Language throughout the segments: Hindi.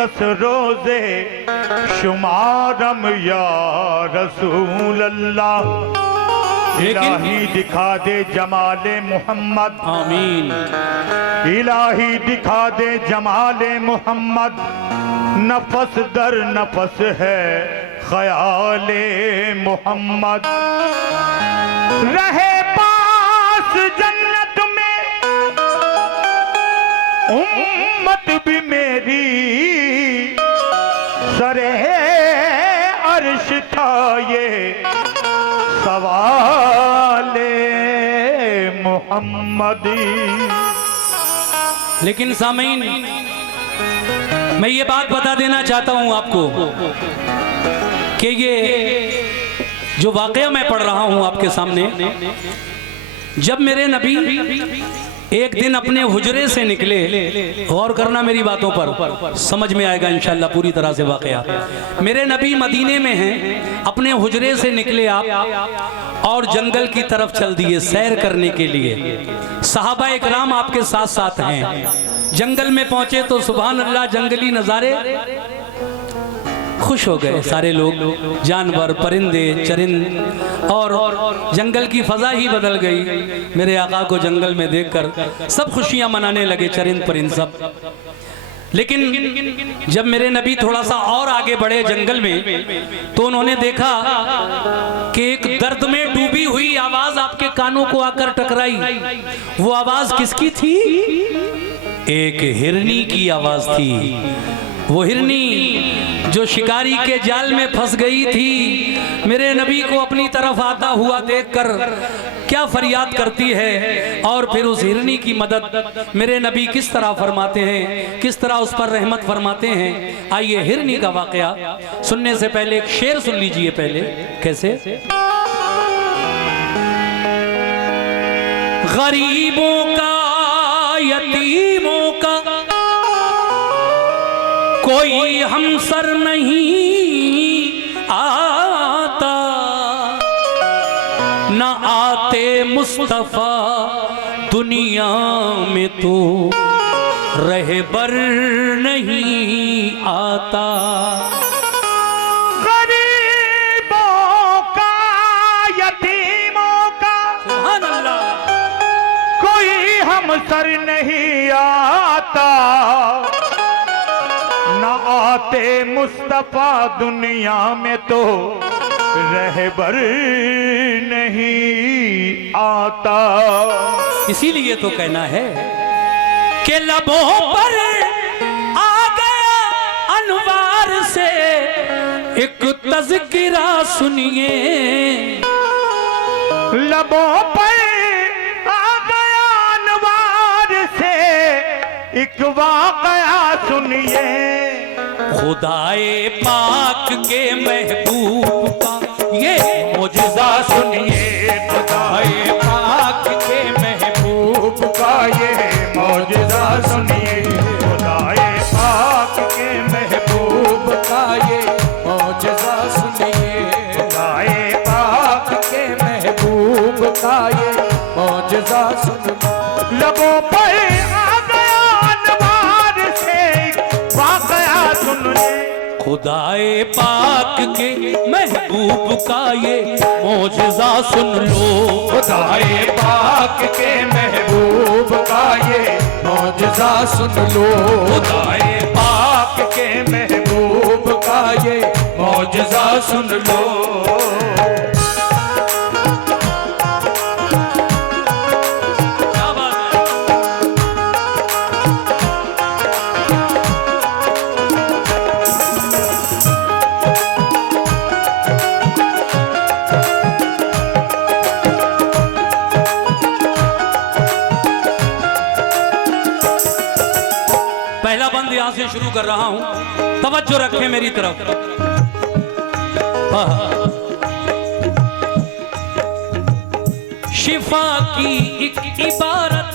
कस रोजे शुमारम या रसूल अल्लाह। इलाही दिखा दे जमाले मोहम्मद, आमीन। इलाही दिखा दे जमाले मोहम्मद। नफस दर नफस है ख्याले मोहम्मद। रहे पास जन्नत में उम्मत भी मेरी, सरे अर्श था ये सवाले मोहम्मदी। लेकिन सामीन, मैं ये बात बता देना चाहता हूं आपको कि ये जो वाकया मैं पढ़ रहा हूं आपके सामने, जब मेरे नबी एक दिन अपने हुजरे से निकले, गौर करना मेरी बातों पर, समझ में आएगा इंशाल्लाह पूरी तरह से वाकया। मेरे नबी मदीने में हैं, अपने हुजरे से निकले आप और जंगल की तरफ चल दिए सैर करने के लिए। सहाबा इकराम आपके साथ साथ हैं। जंगल में पहुंचे तो सुभान अल्लाह, जंगली नज़ारे, खुश हो गए सारे लोग, जानवर, परिंदे, चरिंद, और जंगल की फजा ही बदल गई। मेरे आका को जंगल में देखकर सब खुशियां मनाने लगे, चरिंद परिंद सब। लेकिन जब मेरे नबी थोड़ा सा और आगे बढ़े जंगल में, तो उन्होंने देखा कि एक दर्द में डूबी हुई आवाज आपके कानों को आकर टकराई। वो आवाज किसकी थी? एक हिरनी की आवाज थी। वो हिरनी जो शिकारी के जाल में फंस गई थी, मेरे नबी को अपनी तरफ आता हुआ देखकर क्या फरियाद करती है, और फिर उस हिरनी की मदद मेरे नबी किस तरह फरमाते हैं, किस तरह उस पर रहमत फरमाते हैं। आइए हिरनी का वाकया सुनने से पहले एक शेर सुन लीजिए पहले। कैसे? गरीबों का, यतीमों का कोई हमसर नहीं आता, न आते मुस्तफा दुनिया में तो रहबर नहीं आता। गरीबों का, यतीमों का सुभान अल्लाह, कोई हमसर नहीं आता, न आते मुस्तफा दुनिया में तो रहबर नहीं आता। इसीलिए तो कहना है कि लबों पर आ गया अनवार से एक तज़किरा सुनिए। लबों पर आ गया अनवार से एक वाकया सुनिए। खुदाए पाक के महबूब का ये मुजज़ा सुनिए। खुदाए पाक के महबूब का ये मौजज़ा सुनिए। खुदाए पाक के महबूब का ये मुजज़ा सुनिए। खुदाए पाक के महबूब का ये मौजज़ा सुनिए। लबों पर आ गया अनवार से वाकया सुनिए। खुदाए पाक के महबूब का ये मौजज़ा सुन लो। खुदाए पाक के महबूब का ये मौजज़ा सुन लो। खुदाए पाक के महबूब का ये मौजज़ा सुन लो। पहला बंद यहां से शुरू कर रहा हूं, तवज्जो रखें मेरी तरफ। शिफा की एक इबारत,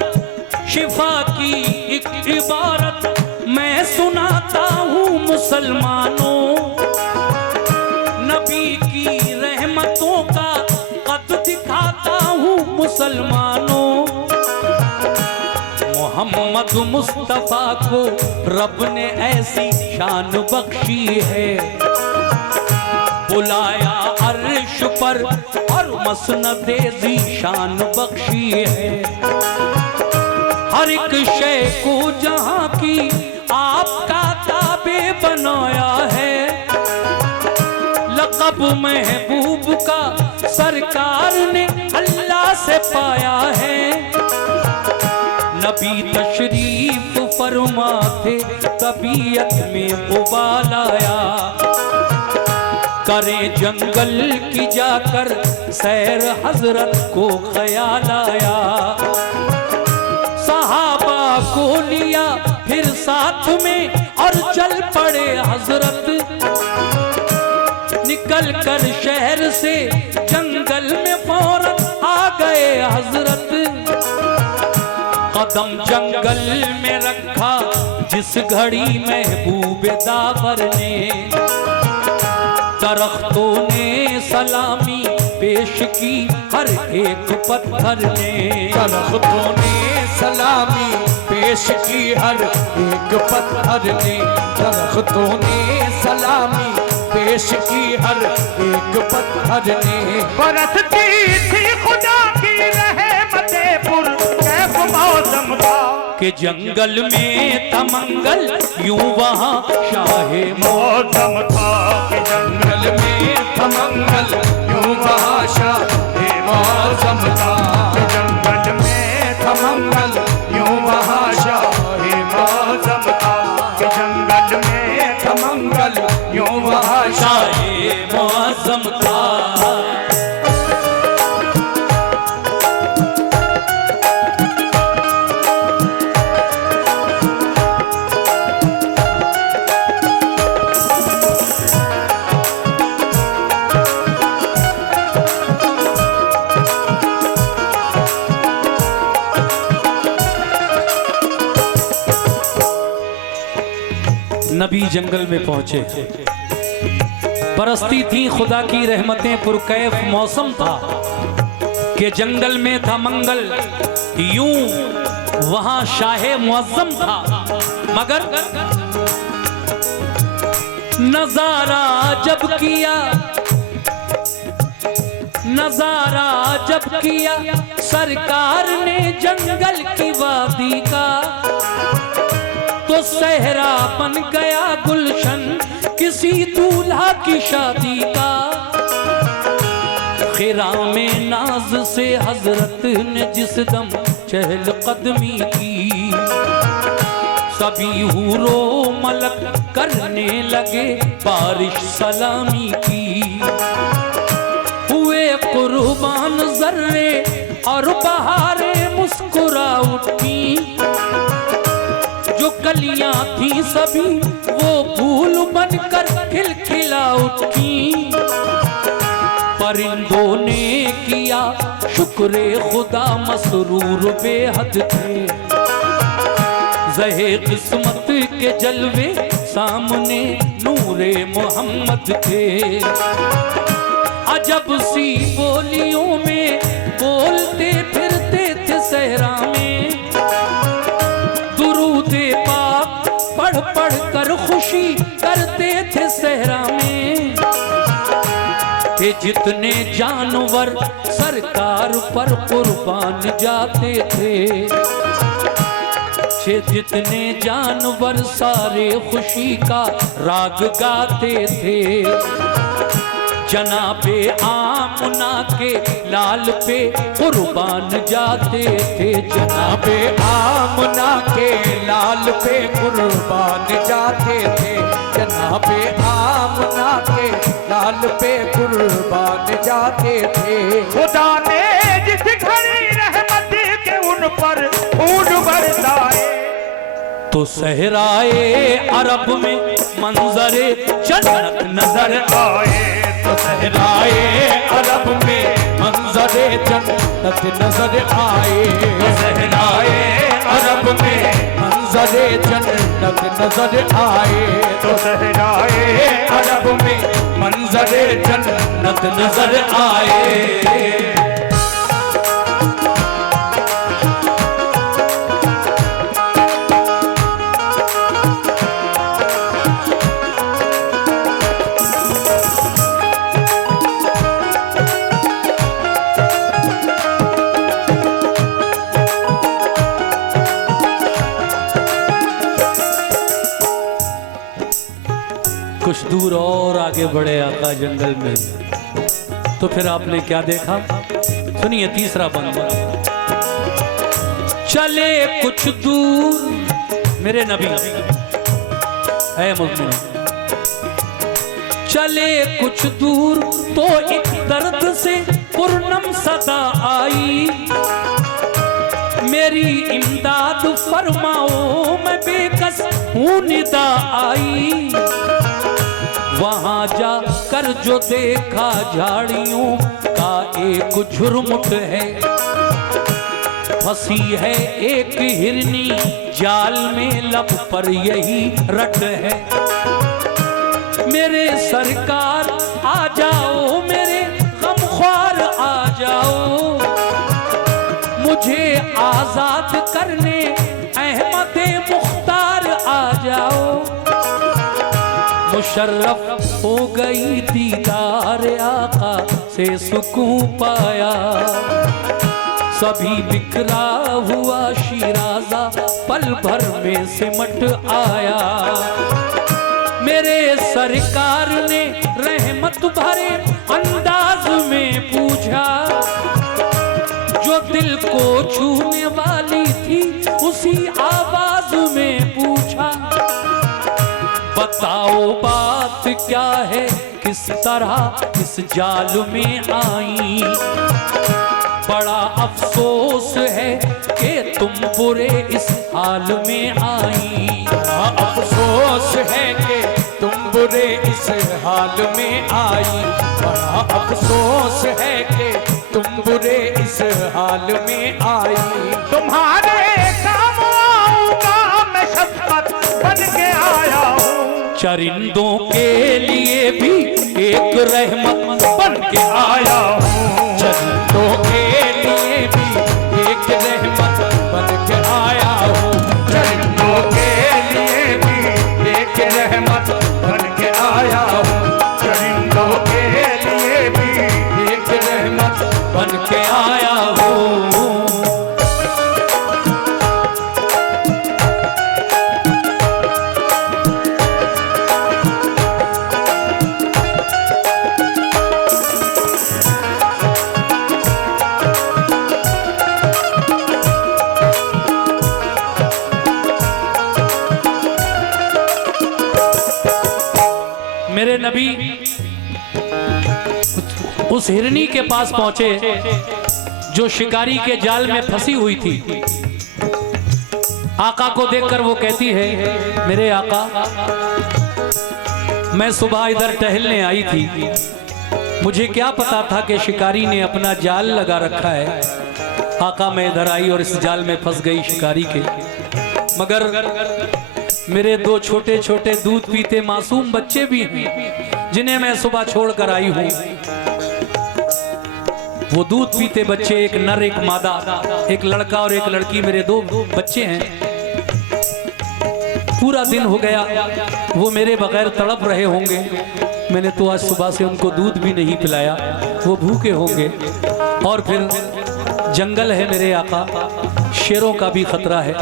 शिफा की एक इबारत मैं सुनाता हूं मुसलमानों। नबी की रहमतों का कद दिखाता हूं मुसलमानों। मोहम्मद मुस्तफा को रब ने ऐसी शान बख्शी है, बुलाया अर्श पर और मसनदे ज़ीशान बख्शी है। हर एक शय को जहां की आपका ताबे बनाया है, लक़ब महबूब का सरकार ने अल्लाह से पाया है। नबी तशरीफ फरमाते तबीयत में उबाल आया, करें जंगल की जाकर सैर हजरत को ख्याल आया। सहाबा को लिया फिर साथ में और चल पड़े हजरत, निकल कर शहर से जंगल में फौरन आ गए हजरत। कदम जंगल में रखा जिस घड़ी महबूब दावर ने, दरख्तों ने सलामी पेश की हर एक पत्थर ने, दरख्तों ने सलामी पेश की हर एक पत्थर ने, दरख्तों ने सलामी पेश की हर एक पत्थर ने। बरसती थी खुदा की रहमते पुर कैफ मौसम था, कि जंगल में था मंगल यूं वहाँ शाहे मौसम था। कि जंगल में था मंगल यूं वहाँ शाहे मौसम था, जंगल में था मंगल यूं वहाँ शाहे मौसम था, जंगल में था मंगल यूं वहाँ शाहे मौसम था। नबी जंगल में पहुंचे, बरसती थी खुदा की रहमतें पुरकैफ मौसम था, कि जंगल में था मंगल यूं वहां शाहे मुअज्जम था। मगर नजारा जब किया, नजारा जब किया सरकार ने जंगल की वादी का, तो सहरा बन गया गुलशन किसी दूल्हा की शादी का। खिरा में नाज से हजरत ने जिस दम चहल कदमी की, सभी हूरो मलक करने लगे बारिश सलामी की। हुए कुर्बान जर्रे और बहारें मुस्कुरा उठी, जो कलियां थी सभी वो फूल बनकर खिलखिला उठी। परिंदों ने किया शुक्रे खुदा मसरूर बेहद थे, ज़हे किस्मत के जलवे सामने नूरे मोहम्मद थे। अजब सी बोलियों में बोलते फिरते थे सहरा में, दुरूदे पाक पढ़ पढ़ कर खुशी करते थे सहरा में। थे जितने जानवर सरकार पर कुर्बान जाते थे, जितने जानवर सारे खुशी का राग गाते थे। जनाबे आमना के लाल पे कुर्बान जाते थे, जनाबे आमना के लाल पे कुर्बान जाते थे, जनाबे आमना के लाल पे कुर्बान जाते थे। खुदा ने जिस घड़ी रहमत के उन पर खून बरसाए, तो सहराए अरब में मंजरे जन्नत नजर आए। तो सहराए अरब में मंजरे जन्नत नजर आए, तो सहराए अरब में मंजरे जन्नत नजर आए। तो सहराए अरब में मंजरे जन्नत नजर आए। दूर और आगे बढ़े आका जंगल में, तो फिर आपने क्या देखा? सुनिए तीसरा बंदा। चले कुछ दूर मेरे नबी है मुस्लिम, चले कुछ दूर तो एक दर्द से पूर्णम सदा आई, मेरी इमदाद फरमाओ मैं बेकस हूँ निदा आई। वहां जा कर जो देखा झाड़ियों का एक झुरमुट है, फंसी है एक हिरनी जाल में लब पर यही रट है। मेरे सरकार आ जाओ, मेरे गमख्वार आ जाओ, मुझे आजाद करने अहमद मुख्तार आ जाओ। मुशर्रफ हो गई दीदार आका से सुकून पाया, सभी बिखरा हुआ शिराजा पल भर में सिमट आया। मेरे सरकार ने रहमत भरे अंदाज में पूछा, जो दिल को छूने वाली थी उसी आवाज में पूछा, बताओ बात क्या है, किस तरह इस जाल में आई। बड़ा अफसोस है कि तुम बुरे इस हाल में आई, अफसोस है कि तुम बुरे इस हाल में आई, बड़ा अफसोस है कि तुम बुरे इस हाल में आई। तुम्हारे काम आऊंगा मैं शफकत बन के आया हूँ, चरिंदों के लिए भी एक रहमत बन के आया हूँ, चरिंदों के लिए भी एक रहमत बन के आया हूँ, चरिंदों के लिए भी एक रहमत बन के आया हूँ, चरिंदों के लिए भी एक रहमत बन के आया हूँ। मेरे नबी उस हिरनी के पास पहुंचे जो शिकारी के जाल में फंसी हुई थी। आका को देखकर वो कहती है, मेरे आका मैं सुबह इधर टहलने आई थी, मुझे क्या पता था कि शिकारी ने अपना जाल लगा रखा है। आका मैं इधर आई और इस जाल में फंस गई शिकारी के, मगर मेरे दो छोटे छोटे दूध पीते मासूम बच्चे भी हैं जिन्हें मैं सुबह छोड़कर आई हूं। वो दूध पीते बच्चे, एक नर एक मादा, एक लड़का और एक लड़की, मेरे दो बच्चे हैं। पूरा दिन हो गया, वो मेरे बगैर तड़प रहे होंगे। मैंने तो आज सुबह से उनको दूध भी नहीं पिलाया, वो भूखे होंगे। और फिर जंगल है मेरे आका, शेरों का भी खतरा है,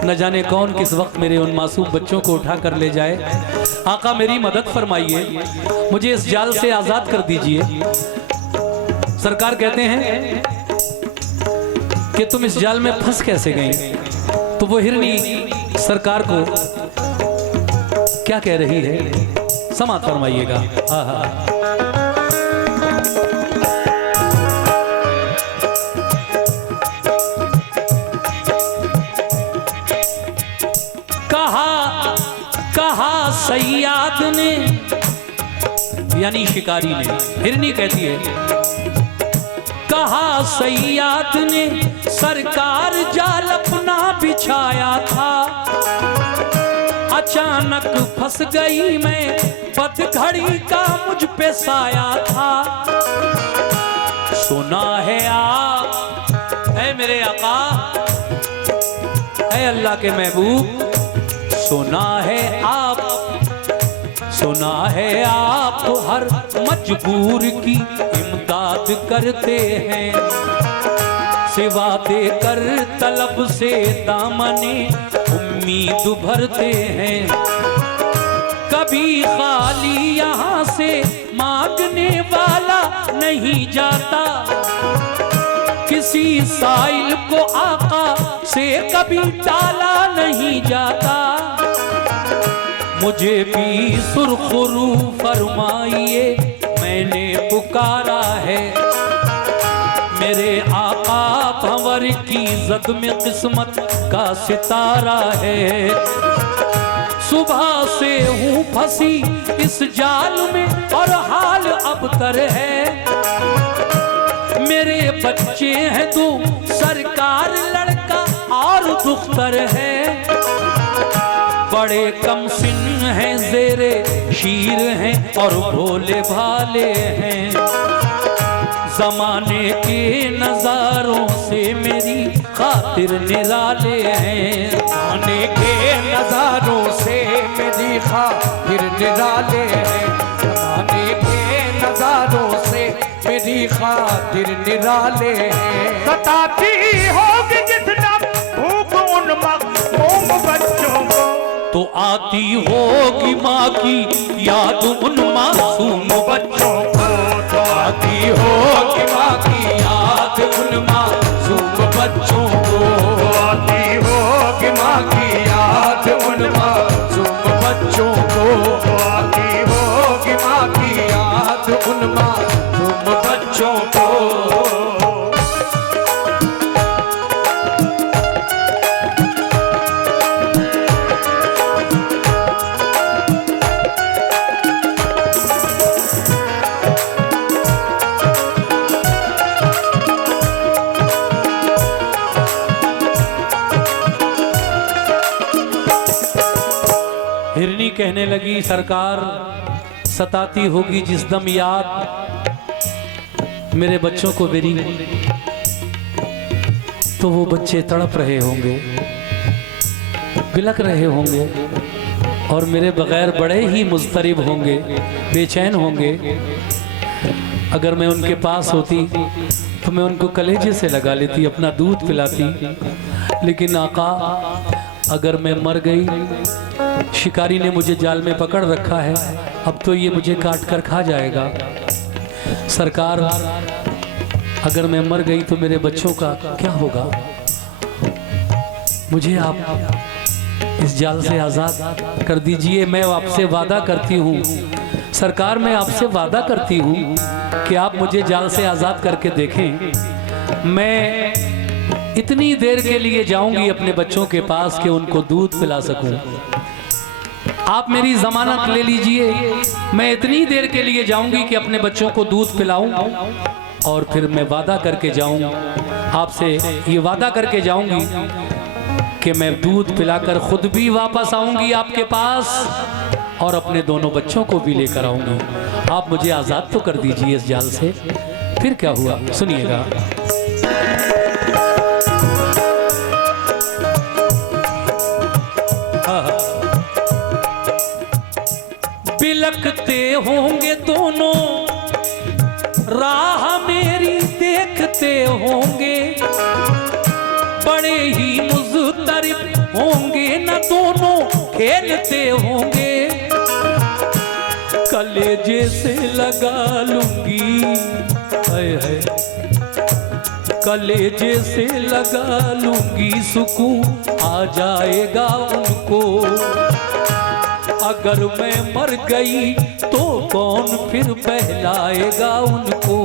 न जाने कौन किस वक्त मेरे उन मासूम बच्चों को उठा कर ले जाए। आका मेरी मदद फरमाइए, मुझे इस जाल से आजाद कर दीजिए। सरकार कहते हैं कि तुम इस जाल में फंस कैसे गई? तो वो हिरनी सरकार को क्या कह रही है, समात फरमाइएगा। कहा सैयाद ने, यानी शिकारी ने, हिरनी कहती है, कहा सैयाद ने सरकार जाल अपना बिछाया था, अचानक फंस गई मैं, बदघड़ी का मुझ पे साया था। सुना है आप ऐ मेरे आका, ऐ अल्लाह के महबूब, सुना है आप हर मजबूर की इमदाद करते हैं, सिवा देकर तलब से दामने उम्मीद भरते हैं। कभी खाली यहाँ से मांगने वाला नहीं जाता, किसी साइल को आका से कभी टाला नहीं जाता। मुझे भी सुरखरू फरमाइए, मैंने पुकारा है, मेरे आका भंवर की जद में किस्मत का सितारा है। सुबह से हूँ फंसी इस जाल में और हाल अबतर है, मेरे बच्चे हैं दो, सरकार लड़का और दुख्तर है। बड़े कम सिन हैं, ज़ेरे शीर हैं और भोले भाले हैं। जमाने के नजारों से मेरी खातिर निराले हैं, जमाने के नजारों से मेरी खातिर निराले हैं, जमाने के नजारों से मेरी खातिर निराले हैं। सताती होगी जितना भूख उन मासूम बच्चों को, तो आती होगी माँ की याद उन मासूम बच्चों को तो आती होगी माँ की याद उन मासूम बच्चों को, आती होगी माँ की याद उन मासूम बच्चों को, आती हो होगी माँ की याद उन मासूम बच्चों को। हिरनी कहने लगी, सरकार सताती होगी जिस दम याद मेरे बच्चों को मेरी, तो वो बच्चे तड़प रहे होंगे, बिलक रहे होंगे और मेरे बगैर बड़े ही मुस्तरिब होंगे, बेचैन होंगे। अगर मैं उनके पास होती तो मैं उनको कलेजे से लगा लेती, अपना दूध पिलाती। लेकिन आका, अगर मैं मर गई, शिकारी ने मुझे जाल में पकड़ रखा है, अब तो ये मुझे काट कर खा जाएगा। सरकार, अगर मैं मर गई तो मेरे बच्चों का क्या होगा? मुझे आप इस जाल से आज़ाद कर दीजिए। मैं आपसे वादा करती हूँ सरकार, मैं आपसे वादा करती हूँ कि आप मुझे जाल से आज़ाद करके देखें। मैं इतनी देर के लिए जाऊंगी अपने बच्चों के पास कि उनको दूध पिला सकूं। आप मेरी जमानत ले लीजिए, मैं इतनी देर के लिए जाऊंगी कि अपने बच्चों को दूध पिलाऊं और फिर मैं वादा करके जाऊं, आपसे ये वादा करके जाऊंगी कि मैं दूध पिलाकर खुद भी वापस आऊंगी आपके पास और अपने दोनों बच्चों को भी लेकर आऊंगी। आप मुझे आज़ाद तो कर दीजिए इस जाल से। फिर क्या हुआ सुनिएगा। बिलकते होंगे दोनों, राह मेरी देखते होंगे, बड़े ही मुज़तरिब होंगे न दोनों खेलते होंगे। कलेजे से लगा लूंगी, हाय हाय, कलेजे से लगा लूंगी, सुकून आ जाएगा उनको। अगर मैं मर गई तो कौन फिर बहलाएगा उनको।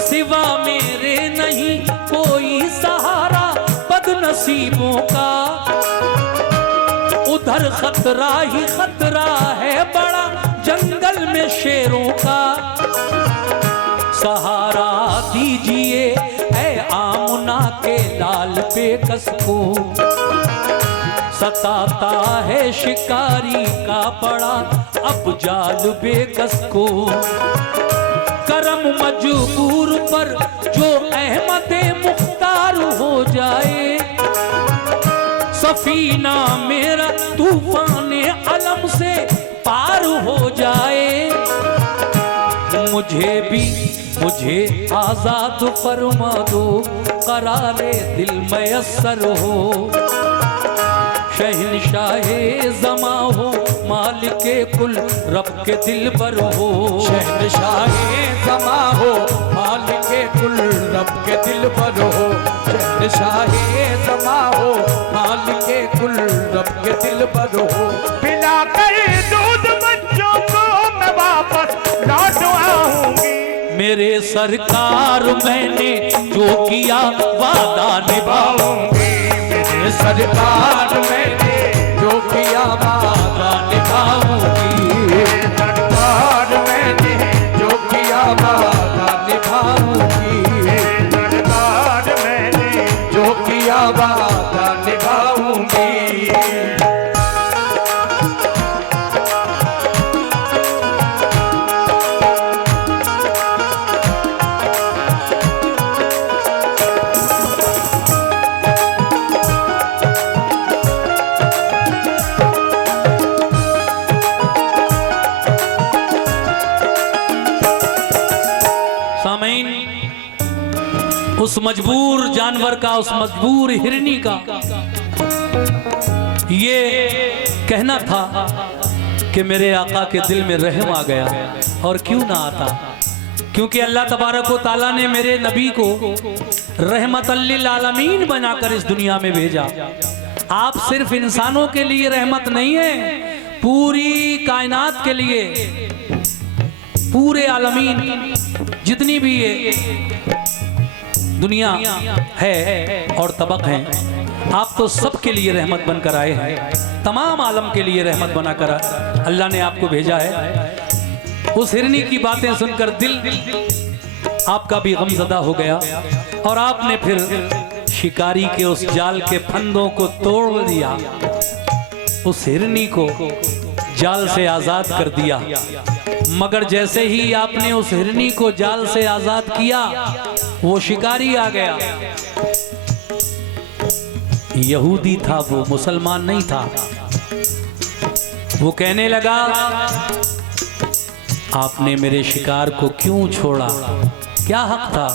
सिवा मेरे नहीं कोई सहारा बदनसीबों का, उधर खतरा ही खतरा है बड़ा जंगल में शेरों का। सहारा दीजिए ऐ आमुना के लाल बेकस को, सताता है शिकारी का बड़ा अब जाल बेकस को। करम मजबूर पर जो अहमदे मुख्तार हो जाए, सफीना मेरा तूफाने अलम से पार हो जाए। मुझे आजाद फरमा दो, करारे दिल मयस्सर हो, शहंशाहे ज़मा हो मालिके कुल रब के दिल पर हो। शहनशाहे ज़मा हो मालिके कुल रब के दिल पर हो। शहनशाहे ज़मा हो मालिके कुल रब के दिल पर हो। पिलाकर दूध बच्चों को मैं वापस लौट आऊंगी। मेरे सरकार मैंने जो किया वादा निभाऊंगी। मेरे सरकार मैंने जो किया वादा निभाऊंगी। मेरे सरकार मैंने जो किया वादा निभाऊंगी। मेरे सरकार मैंने जो किया वादा निभाऊंगी। सामईन, उस मजबूर जानवर का, उस मजबूर हिरनी का ये कहना था कि मेरे आका के दिल में रहम आ गया। और क्यों ना आता, क्योंकि अल्लाह तबारक व तआला ने मेरे नबी को रहमतल लिल आलमीन बनाकर इस दुनिया में भेजा। आप सिर्फ इंसानों के लिए रहमत नहीं है, पूरी कायनात के लिए, पूरे आलमीन जितनी भी ये दुनिया है और तबक हैं, आप तो सबके लिए रहमत बनकर आए हैं। तमाम आलम के लिए रहमत बनाकर अल्लाह ने आपको भेजा है। उस हिरनी की बातें सुनकर दिल आपका भी गमज़दा हो गया और आपने फिर शिकारी के उस जाल के फंदों को तोड़ दिया, उस हिरनी को जाल से आजाद कर दिया। मगर जैसे ही आपने उस हिरनी को जाल से आजाद किया, वो शिकारी आ गया। यहूदी था वो, मुसलमान नहीं था। वो कहने लगा, आपने मेरे शिकार को क्यों छोड़ा, क्या हक था?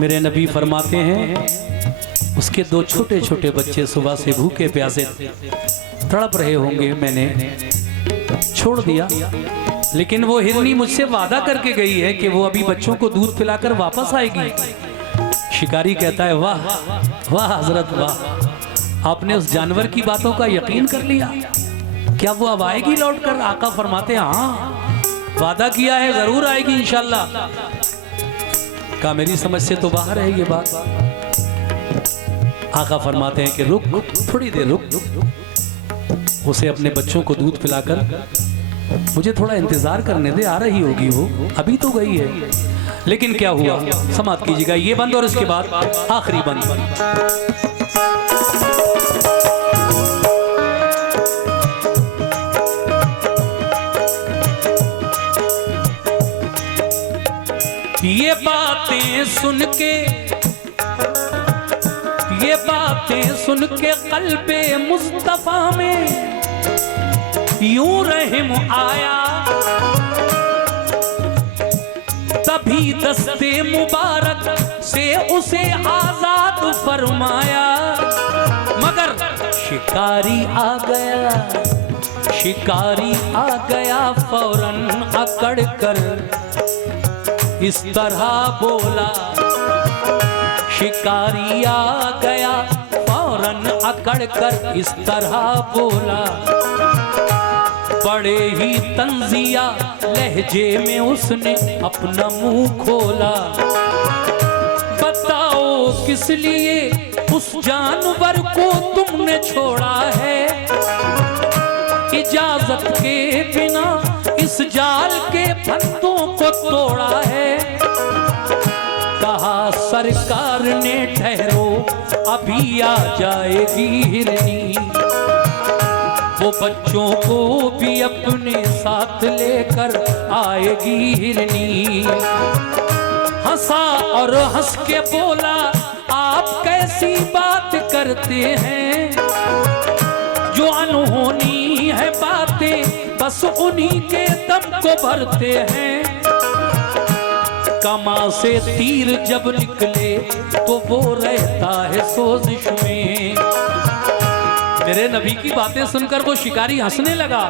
मेरे नबी फरमाते हैं, उसके दो छोटे छोटे बच्चे सुबह से भूखे प्यासे तड़प रहे होंगे, मैंने छोड़ दिया। लेकिन वो हिरनी मुझसे वादा करके गई है कि वो अभी बच्चों को दूध पिलाकर वापस आएगी। शिकारी कहता है, वाह वाह हजरत वाह, आपने उस जानवर की बातों का यकीन कर लिया, क्या वो अब आएगी लौट कर? आका फरमाते हैं, हाँ वादा किया है, जरूर आएगी इंशाल्लाह। कहा मेरी समझ से तो बाहर है ये बात। आका फरमाते हैं कि रुक, थोड़ी देर रुक, उसे अपने बच्चों को दूध पिलाकर मुझे थोड़ा इंतजार करने दे, आ रही होगी वो, अभी तो गई है। लेकिन क्या हुआ, समाप्त कीजिएगा ये बंद और इसके बाद आखिरी बंद। ये बातें सुन के, ये बातें सुन के क़ल्बे मुस्तफा में यूं रहम आया। तभी दस्ते मुबारक से उसे आजाद फरमाया। मगर शिकारी आ गया, शिकारी आ गया फौरन अकड़ कर इस तरह बोला। शिकारी आ गया फौरन अकड़ कर इस तरह बोला। बड़े ही तंजिया लहजे में उसने अपना मुंह खोला। बताओ किस लिए उस जानवर को तुमने छोड़ा है? इजाजत के बिना इस जाल के फंदों को तोड़ा है। कहा सरकार ने ठहरो अभी आ जाएगी हिरनी। वो बच्चों को भी अपने साथ लेकर आएगी हिरनी। हंसा और हंस के बोला, आप कैसी बात करते हैं? जो अनहोनी है बातें बस उन्हीं के दम को भरते हैं। कमा से तीर जब निकले तो वो रहता है सोजिश में। मेरे नबी की बातें सुनकर वो शिकारी हंसने लगा।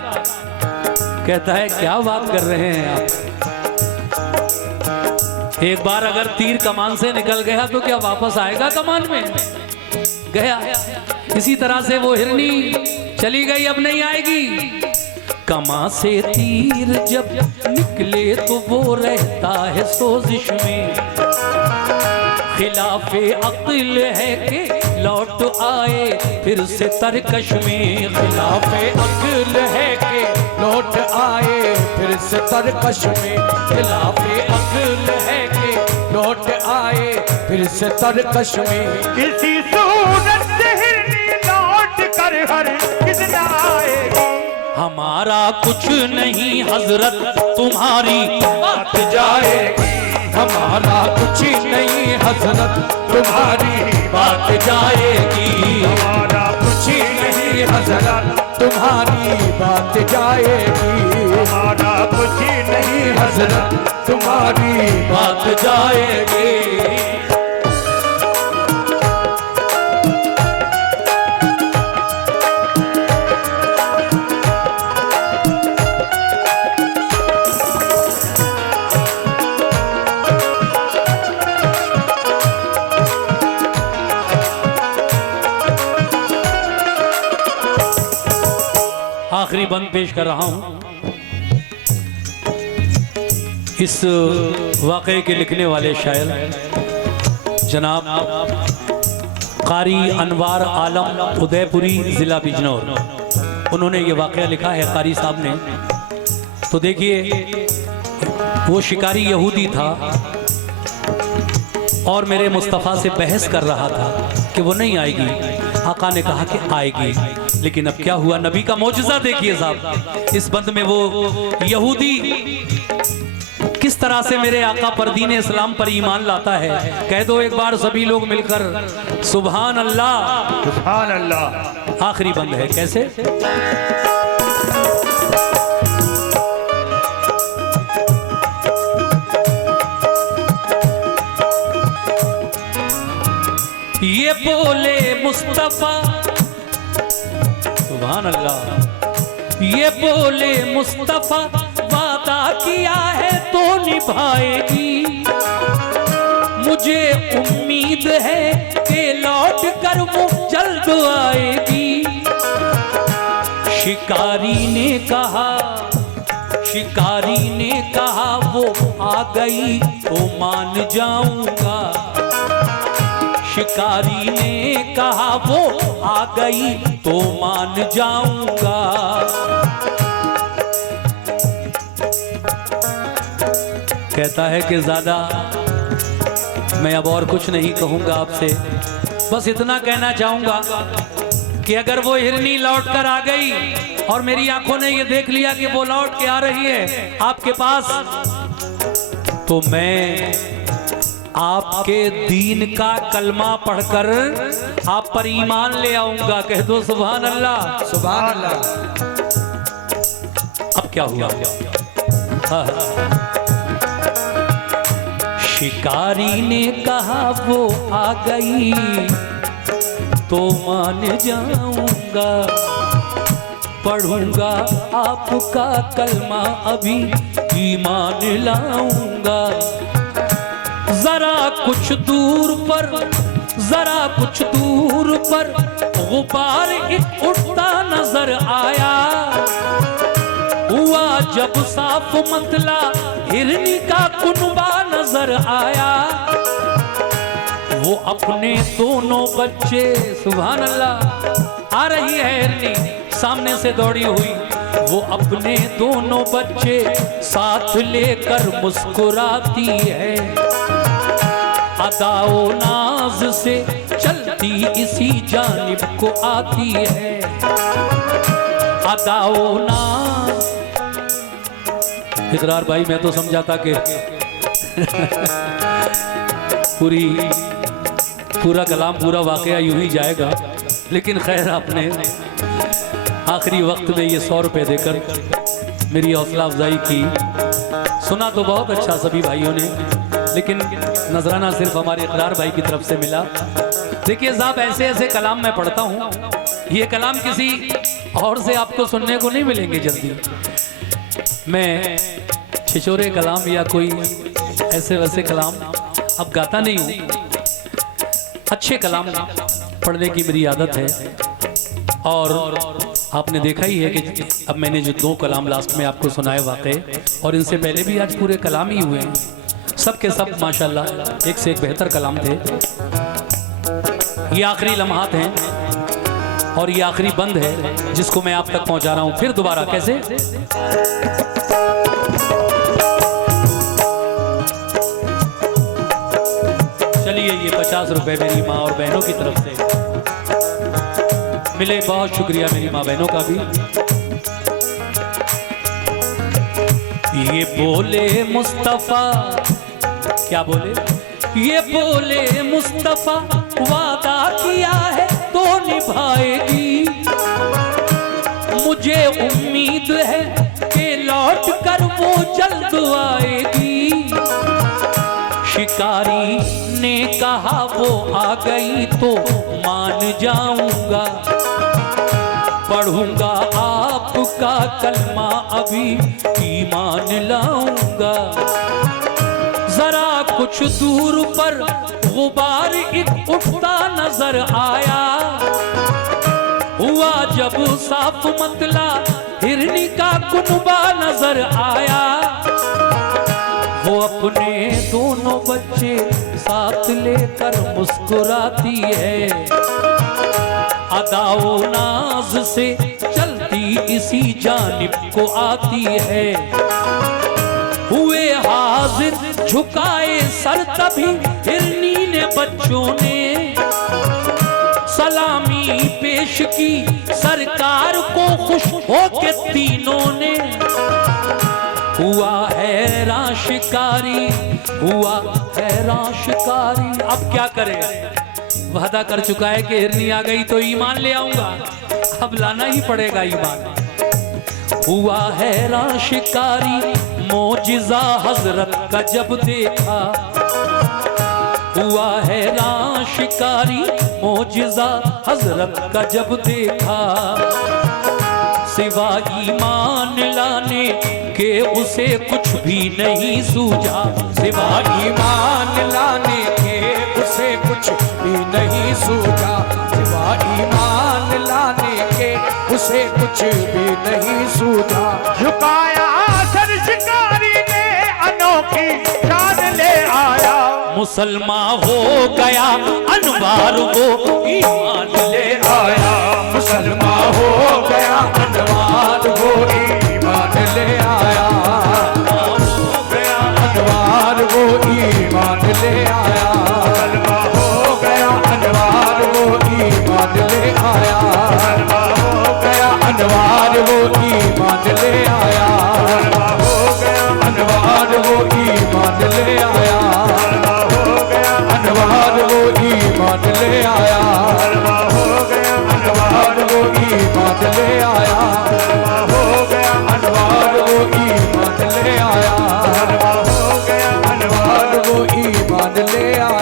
कहता है क्या बात कर रहे हैं आप, एक बार अगर तीर कमान से निकल गया तो क्या वापस आएगा कमान में? गया। इसी तरह से वो हिरनी चली गई, अब नहीं आएगी। कमा से तीर जब निकले तो वो रहता है सोजिश में, खिलाफे अक्ल है कि लौट आए फिर से तरकश में। खिलाफे अक्ल है कि लौट आए फिर से तरकश में। खिलाफे अक्ल है कि लौट आए फिर से तरकश में। इसी सूरत से हिरनी लौट कर हर कितना आएगी। हमारा कुछ नहीं हजरत तुम्हारी बात जाएगी। हमारा कुछ नहीं हजरत तुम्हारी बात जाएगी। हमारा कुछ नहीं हजरत तुम्हारी बात जाएगी। हमारा कुछ नहीं हजरत तुम्हारी बात जाएगी। आखिरी बंद पेश कर रहा हूं। इस वाक़े के लिखने वाले शायर जनाब कारी अनवार आलम उदयपुरी ज़िला बिजनौर, उन्होंने ये वाक़या लिखा है कारी साहब ने। तो देखिए, वो शिकारी यहूदी था और मेरे मुस्तफ़ा से बहस कर रहा था कि वो नहीं आएगी। आका ने कहा कि आएगी, लेकिन अब क्या हुआ, नबी का मौजज़ा देखिए साहब। इस बंद में वो यहूदी किस तरह से मेरे आका पर दीन इस्लाम पर ईमान लाता है। कह दो एक बार सभी लोग मिलकर सुभान अल्लाह। सुभान अल्लाह। आखिरी बंद है, कैसे? ये बोले मुस्तफा, सुभान अल्लाह, ये बोले मुस्तफा वादा किया है तो निभाएगी। मुझे उम्मीद है कि लौट कर वो जल्द आएगी। शिकारी ने कहा, शिकारी ने कहा वो आ गई तो मान जाऊंगा। शिकारी ने कहा वो आ गई तो मान जाऊंगा। कहता है कि ज्यादा मैं अब और कुछ नहीं कहूंगा आपसे, बस इतना कहना चाहूंगा कि अगर वो हिरनी लौट कर आ गई और मेरी आंखों ने ये देख लिया कि वो लौट के आ रही है आपके पास, तो मैं आपके दीन का कलमा पढ़कर आप पर ईमान ले आऊंगा। कह दो सुभान अल्लाह। सुभान अल्लाह। अब क्या हुआ? शिकारी ने कहा वो आ गई तो मान जाऊंगा। पढ़ूंगा आपका कलमा अभी ईमान लाऊंगा। जरा कुछ दूर पर, जरा कुछ दूर पर गुबार एक उठता नजर आया। हुआ जब साफ मतला हिरनी का कुनबा नजर आया। वो अपने दोनों बच्चे, सुभान अल्लाह, आ रही है हिरनी सामने से दौड़ी हुई। वो अपने दोनों बच्चे साथ लेकर मुस्कुराती है। अदाओ नाज से चलती इसी जानिब को आती है। अदाओ नाज। इकरार भाई, मैं तो समझा था कि पूरा कलाम, पूरा वाकया यूं ही जाएगा, लेकिन खैर आपने आखिरी वक्त में ये 100 रुपये देकर मेरी हौसला अफजाई की। सुना तो बहुत अच्छा सभी भाइयों ने, लेकिन नजराना सिर्फ हमारे इकरार भाई की तरफ से मिला। देखिए साहब, ऐसे ऐसे कलाम मैं पढ़ता हूँ, ये कलाम किसी और से आपको सुनने को नहीं मिलेंगे जल्दी। मैं छिछोरे कलाम या कोई ऐसे वैसे कलाम अब गाता नहीं हूँ। अच्छे कलाम पढ़ने की मेरी आदत है, और आपने देखा ही है कि अब मैंने जो 2 कलाम लास्ट में आपको सुनाए वाकई, और इनसे पहले भी आज पूरे कलाम ही हुए हैं। सब के सब माशाल्लाह एक से एक बेहतर कलाम थे। ये आखिरी लम्हात हैं और ये आखिरी बंद है जिसको मैं आप तक पहुंचा रहा हूं। फिर दोबारा कैसे? चलिए, ये 50 रुपए मेरी माँ और बहनों की तरफ से मिले। बहुत शुक्रिया मेरी माँ बहनों का भी। ये बोले मुस्तफा, क्या बोले? ये बोले मुस्तफा वादा किया है तो निभाएगी। मुझे उम्मीद है कि लौट कर वो जल्द आएगी। शिकारी ने कहा वो आ गई तो मान जाऊंगा। पढ़ूंगा आपका कलमा अभी ईमान लाऊंगा। जरा कुछ दूर पर गुबार एक उठता नजर आया। हुआ जब साफ मतला हिरनी का कुनबा नजर आया। वो अपने दोनों बच्चे साथ लेकर मुस्कुराती है। अदाओ नाज से चलती इसी जानिब को आती है। हुए हाजिर झुकाए सर तभी हिरनी ने बच्चों ने सलामी पेश की सरकार को खुश होके तीनों ने। हुआ हैरान शिकारी, हुआ हैरान शिकारी। अब क्या करे? वादा कर चुका है कि हिरनी आ गई तो ईमान ले आऊंगा, अब लाना ही पड़ेगा ईमान। हुआ हैरान शिकारी मोजिज़ा हजरत का जब देखा। हुआ हैरान शिकारी मोजिज़ा हजरत का जब देखा। सिवा ईमान लाने के उसे कुछ भी नहीं सूझा। सिवा ईमान लाने के उसे कुछ भी नहीं सूझा। सिवा ईमान लाने के उसे कुछ भी नहीं सूझा। झुकाया सर शिकारी ने अनोखी शान ले आया। मुसलमान हो गया अनवार वो ईमान ले आया। मुसलमान हो गया अनवार वो ईमान ले आया। अनवार वो ईमान ले आया। हो गया अनवार वो ईमान ले आया। हो गया अनवार वो ईमान ले आया। हो गया अनवार वो ईमान ले आया। हो गया अनवार वो ईमान ले आया। हो गया अनवार वो ईमान ले आया। हो गया अनवार वो ईमान ले आया। हो गया अनवार वो ईमान ले आया।